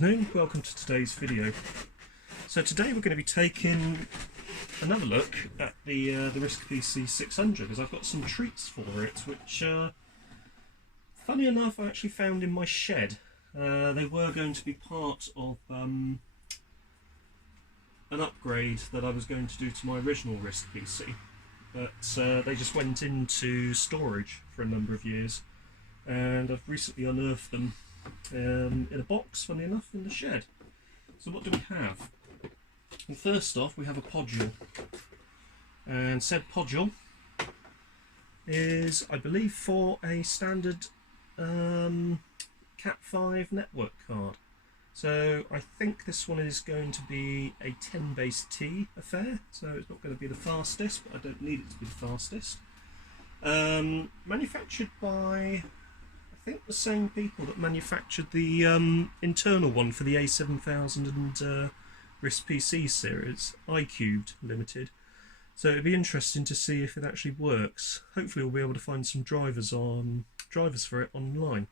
afternoon, welcome to today's video. So today we're going to be taking another look at the RiscPC600 because I've got some treats for it which, funny enough, I actually found in my shed. They were going to be part of an upgrade that I was going to do to my original RiscPC, but they just went into storage for a number of years, and I've recently unearthed them in a box, funny enough, in the shed. So what do we have? Well, first off, we have a Podule, and said Podule is, I believe, for a standard Cat5 network card. So I think this one is going to be a 10 base T affair, so it's not going to be the fastest, but I don't need it to be the fastest. Manufactured by, I think, the same people that manufactured the internal one for the A7000 and RiscPC series, iCubed Limited. So it'd be interesting to see if it actually works. Hopefully we'll be able to find some drivers for it online.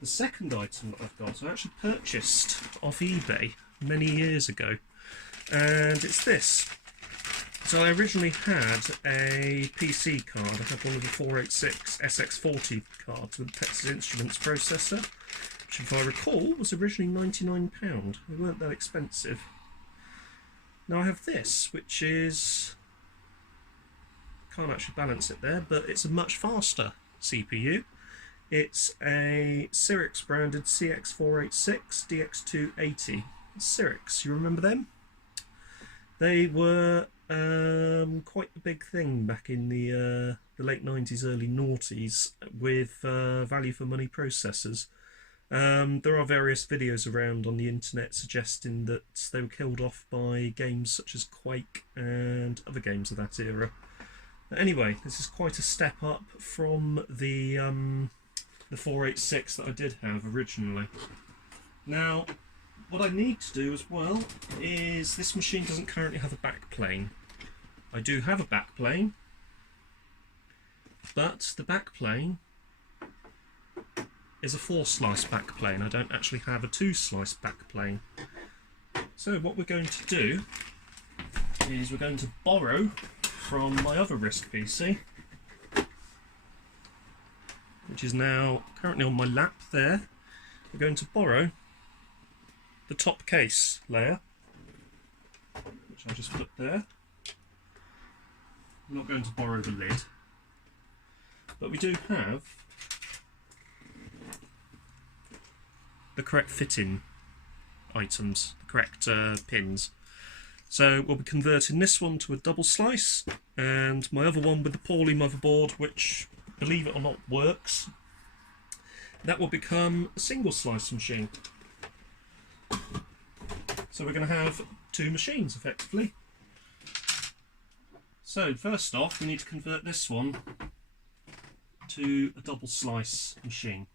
The second item that I've got I actually purchased off eBay many years ago, and it's this. So I originally had a PC card. I had one of the 486 SX40 cards with the Texas Instruments processor, which, if I recall, was originally £99. They weren't that expensive. Now I have this, which is, can't actually balance it there, but it's a much faster CPU. It's a Cyrix branded CX486 DX280. Cyrix, you remember them? They were quite a big thing back in the late 90s, early noughties with value for money processors. There are various videos around on the internet suggesting that they were killed off by games such as Quake and other games of that era. Anyway, this is quite a step up from the 486 that I did have originally. Now, what I need to do as well is, this machine doesn't currently have a backplane. I do have a backplane, but the backplane is a 4-slice backplane. I don't actually have a 2-slice backplane. So what we're going to do is we're going to borrow from my other RiscPC, which is now currently on my lap there. We're going to borrow the top case layer, which I just put there. I'm not going to borrow the lid, but we do have the correct fitting items, the correct pins. So we'll be converting this one to a double slice, and my other one with the poorly motherboard, which, believe it or not, works, that will become a single slice machine. So we're going to have two machines effectively. So first off, we need to convert this one to a double slice machine.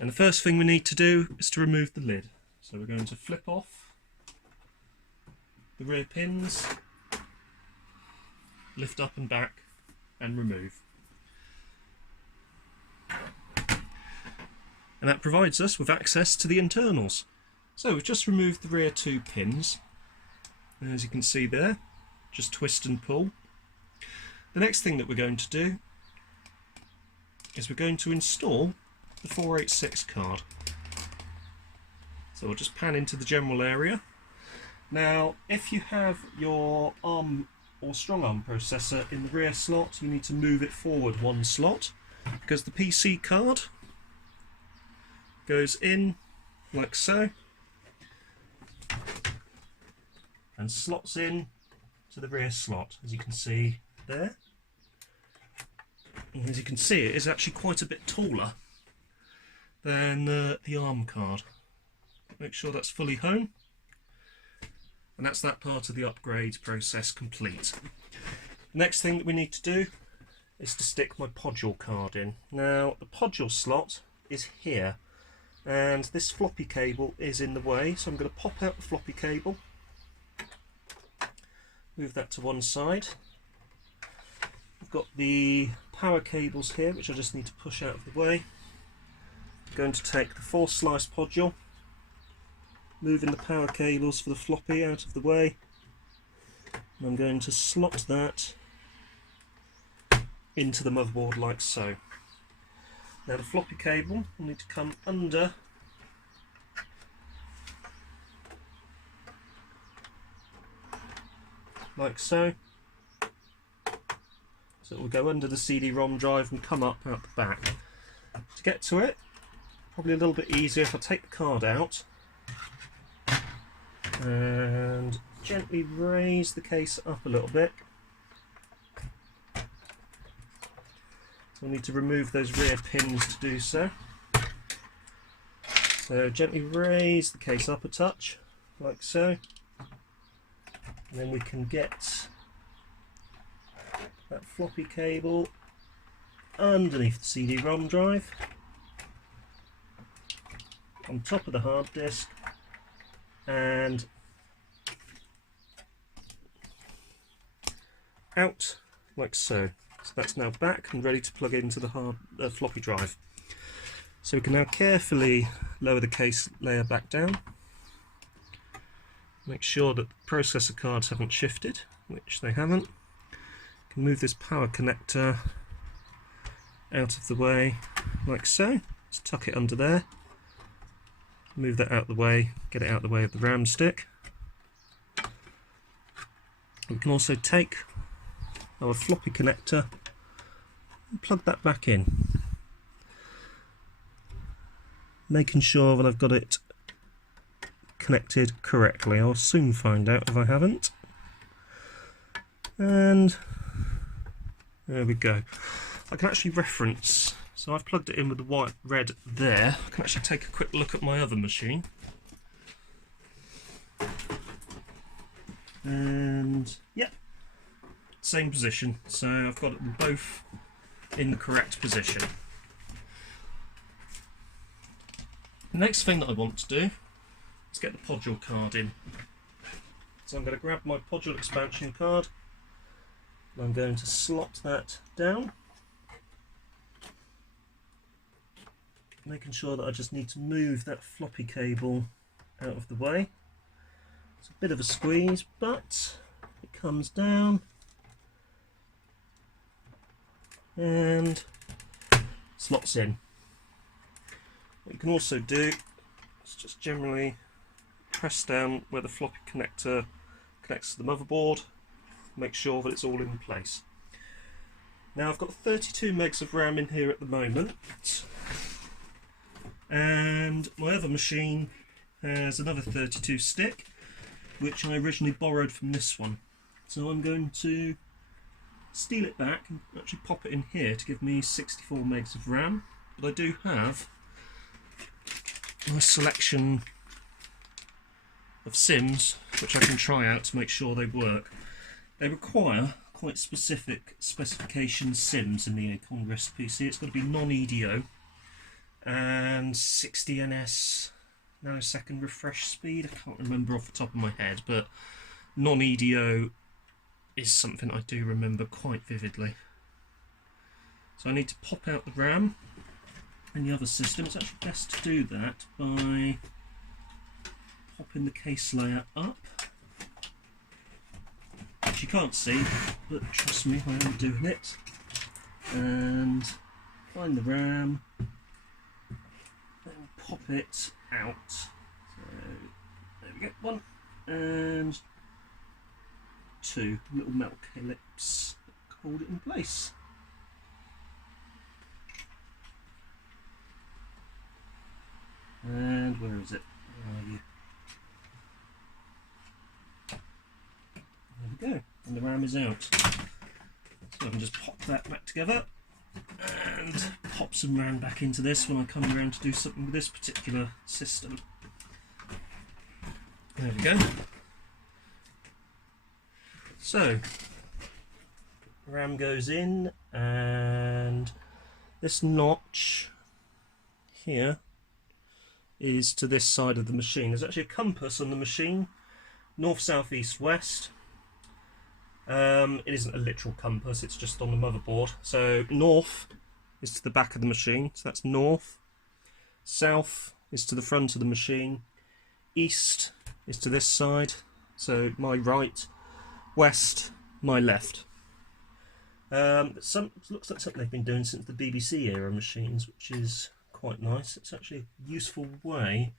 And the first thing we need to do is to remove the lid. So we're going to flip off the rear pins, lift up and back, and remove. And that provides us with access to the internals. So we've just removed the rear two pins. And as you can see there, just twist and pull. The next thing that we're going to do is we're going to install the 486 card. So we'll just pan into the general area. Now, if you have your ARM or strong arm processor in the rear slot, you need to move it forward one slot, because the PC card goes in like so and slots in to the rear slot, as you can see there. And as you can see, it is actually quite a bit taller than the ARM card. Make sure that's fully home, and that's that part of the upgrade process complete. The next thing that we need to do is to stick my Podule card in. Now, the Podule slot is here, and this floppy cable is in the way, so I'm going to pop out the floppy cable, move that to one side. I've got the power cables here, which I just need to push out of the way. I'm going to take the 4-slice Podule, moving the power cables for the floppy out of the way, and I'm going to slot that into the motherboard like so. Now the floppy cable will need to come under like so. So it will go under the CD-ROM drive and come up out the back. To get to it, probably a little bit easier if I take the card out and gently raise the case up a little bit. So I need to remove those rear pins to do so. So gently raise the case up a touch, like so. And then we can get that floppy cable underneath the CD-ROM drive, on top of the hard disk, and out like so. So that's now back and ready to plug into the floppy drive. So we can now carefully lower the case layer back down. Make sure that the processor cards haven't shifted, which they haven't. You can move this power connector out of the way like so. Just tuck it under there. Move that out of the way, get it out of the way of the RAM stick. We can also take our floppy connector and plug that back in, making sure that I've got it connected correctly. I'll soon find out if I haven't. And there we go. I can actually reference, so I've plugged it in with the white red there. I can actually take a quick look at my other machine. And yeah, same position. So I've got them both in the correct position. The next thing that I want to do is get the Podule card in. So I'm going to grab my Podule expansion card and I'm going to slot that down, making sure that I just need to move that floppy cable out of the way. It's a bit of a squeeze, but it comes down and slots in. What you can also do is just generally press down where the floppy connector connects to the motherboard, make sure that it's all in place. Now I've got 32 megs of RAM in here at the moment, and my other machine has another 32 stick, which I originally borrowed from this one. So I'm going to steal it back and actually pop it in here to give me 64 megs of RAM. But I do have my selection of sims which I can try out to make sure they work. They require quite specific specification sims in the Acorn RiscPC. It's got to be non-EDO and 60 ns nanosecond refresh speed. I can't remember off the top of my head, but non-EDO is something I do remember quite vividly. So I need to pop out the RAM and the other system. It's actually best to do that by popping the case layer up, which you can't see, but trust me, I am doing it. And find the RAM and pop it out. So there we go, one and two little metal clips that hold it in place. And where is it? Where are you? There we go, and the RAM is out. So I can just pop that back together and pop some RAM back into this when I come around to do something with this particular system. There we go. So RAM goes in, and this notch here is to this side of the machine. There's actually a compass on the machine, north, south, east, west. It isn't a literal compass, it's just on the motherboard. So north is to the back of the machine, so that's north. South is to the front of the machine, east is to this side, so my right, west, my left. Looks like something they've been doing since the BBC era machines, which is quite nice. It's actually a useful way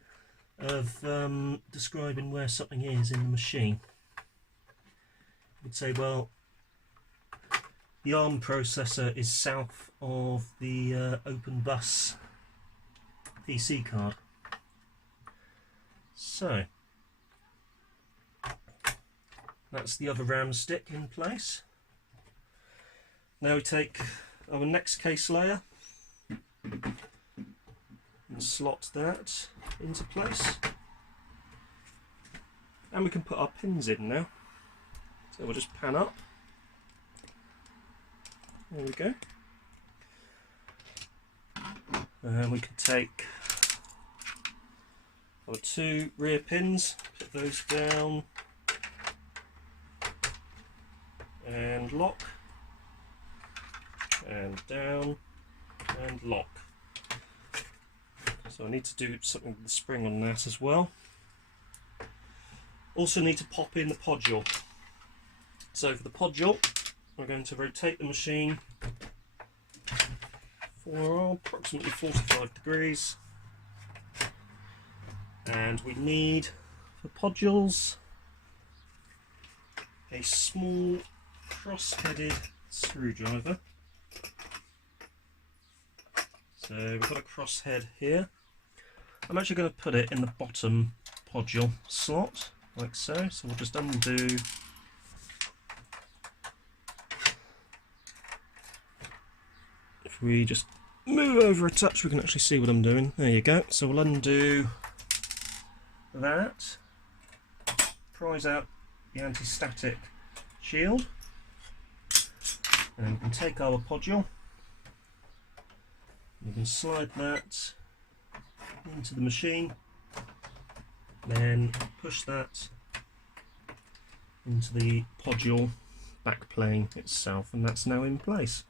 of describing where something is in the machine. You would say, well, the ARM processor is south of the open bus PC card. So that's the other RAM stick in place. Now we take our next case layer and slot that into place, and we can put our pins in now. So we'll just pan up. There we go. And we can take our 2 rear pins, put those down and lock, and down and lock. So I need to do something with the spring on that as well. Also need to pop in the Podule. So for the Podule, we're going to rotate the machine for approximately 45 degrees. And we need, for Podules, a small cross-headed screwdriver. So we've got a crosshead here. I'm actually going to put it in the bottom Podule slot, like so. So we'll just undo if we just move over a touch, we can actually see what I'm doing. There you go. So we'll undo that, prise out the anti-static shield, and we can take our Podule. We can slide that into the machine, then push that into the Podule backplane itself, and that's now in place.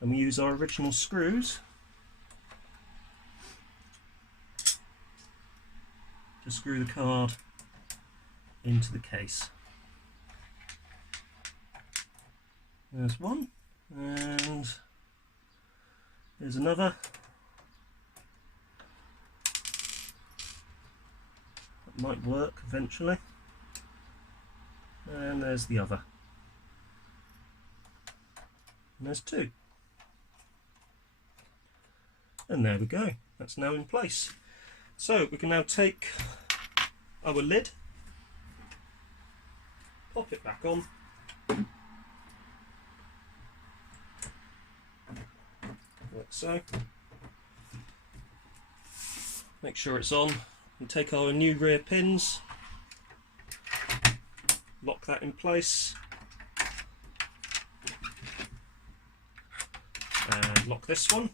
And we use our original screws to screw the card into the case. There's one, and there's another. That might work eventually. And there's the other. And there's 2. And there we go. That's now in place. So we can now take our lid, pop it back on, like so. Make sure it's on, and take our new rear pins, lock that in place, and lock this one.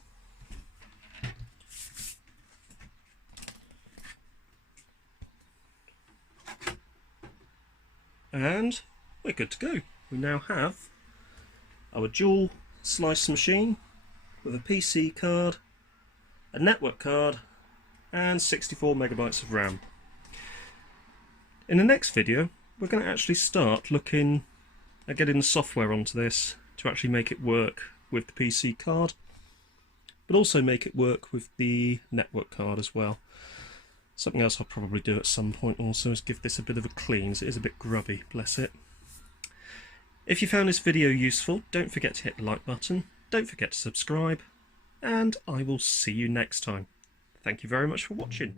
And we're good to go. We now have our dual slice machine with a PC card, a network card, and 64 megabytes of RAM. In the next video, we're going to actually start looking at getting the software onto this to actually make it work with the PC card, but also make it work with the network card as well. Something else I'll probably do at some point also is give this a bit of a clean, as it is a bit grubby, bless it. If you found this video useful, don't forget to hit the like button, don't forget to subscribe, and I will see you next time. Thank you very much for watching.